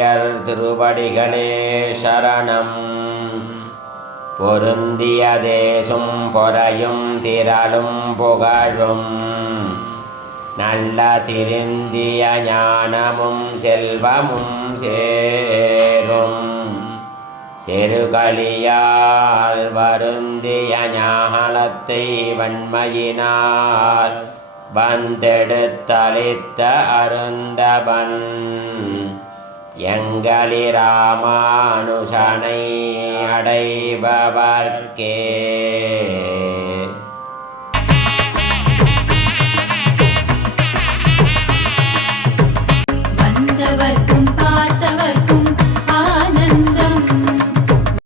பொய்யர் திருவடிகளே சரணம். பொருந்திய தேசும் பொறையும் திரளும் புகழும் நல்ல திருந்திய ஞானமும் செல்வமும் சேரும் செருகளியால் வருந்திய ஞானத்தை வன்மையினால் வந்தெடுத்தளித்த அருந்தவன் எங்களிராமானுஷனை அடைபவர்க்கே.